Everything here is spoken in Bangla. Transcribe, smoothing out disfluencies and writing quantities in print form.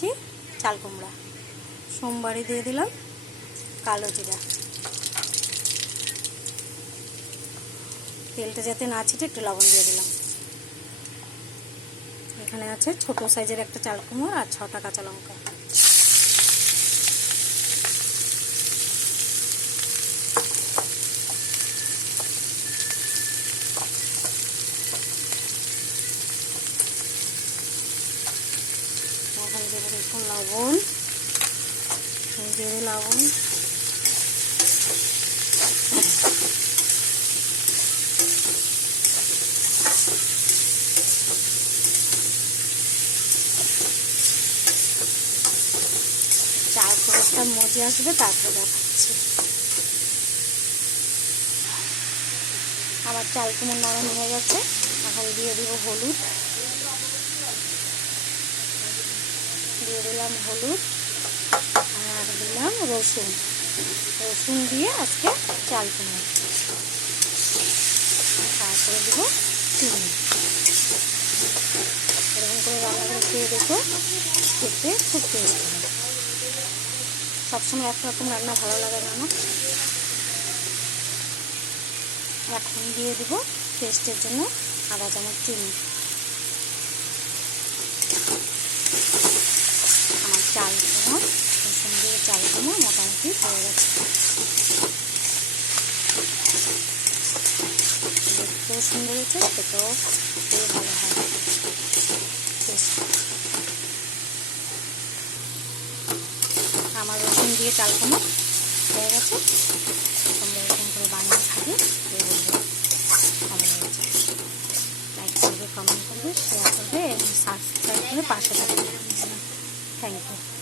দিচ্ছি চাল কুমড়া, সোমবারে দিয়ে দিলাম কালো জিরা। তেলটা যাতে না ছিটে একটু লবণ দিয়ে দিলাম। এখানে আছে ছোট সাইজের একটা চাল কুমড়া আর 6টা কাঁচা লঙ্কা। এখন দেবো দেখুন লবণ, দিয়ে লবণ, চার পাঁচটা মজে আসবে তারপরে দেখাচ্ছি। আমার চাল কুমড়ো নরম হয়ে গেছে। এখন দিয়ে দিব হলুদ, দিয়ে দিলাম হলুদ আর দিলাম রসুন। রসুন দিয়ে আজকে চাল কুমড়ো, তারপরে দিব চিনি। এরকম করে রান্না করে খেয়ে দেখো, খেতে খুব টেস্ট হবে। সবসময় একরকম রান্না ভালো লাগে না আমার। এখন দিয়ে দিব টেস্টের জন্য আধা চামচ চিনি। আমার চাল কুমড়ো, রসুন দিয়ে চাল কুমড়ো মোটামুটি হয়ে গেছে। দেখতেও সুন্দর হয়েছে, খেতেও খুবই ভালো হয়। আমার রসুন দিয়ে চাল কুমড়ো হয়ে গেছে। তোমরা এরকম করে বানিয়ে খাবে, বলবে ভালো হয়েছে। লাইক করবে, কমেন্ট করবে, শেয়ার করবে এবং সাবস্ক্রাইব করে পাশে থাকবে। Thank you.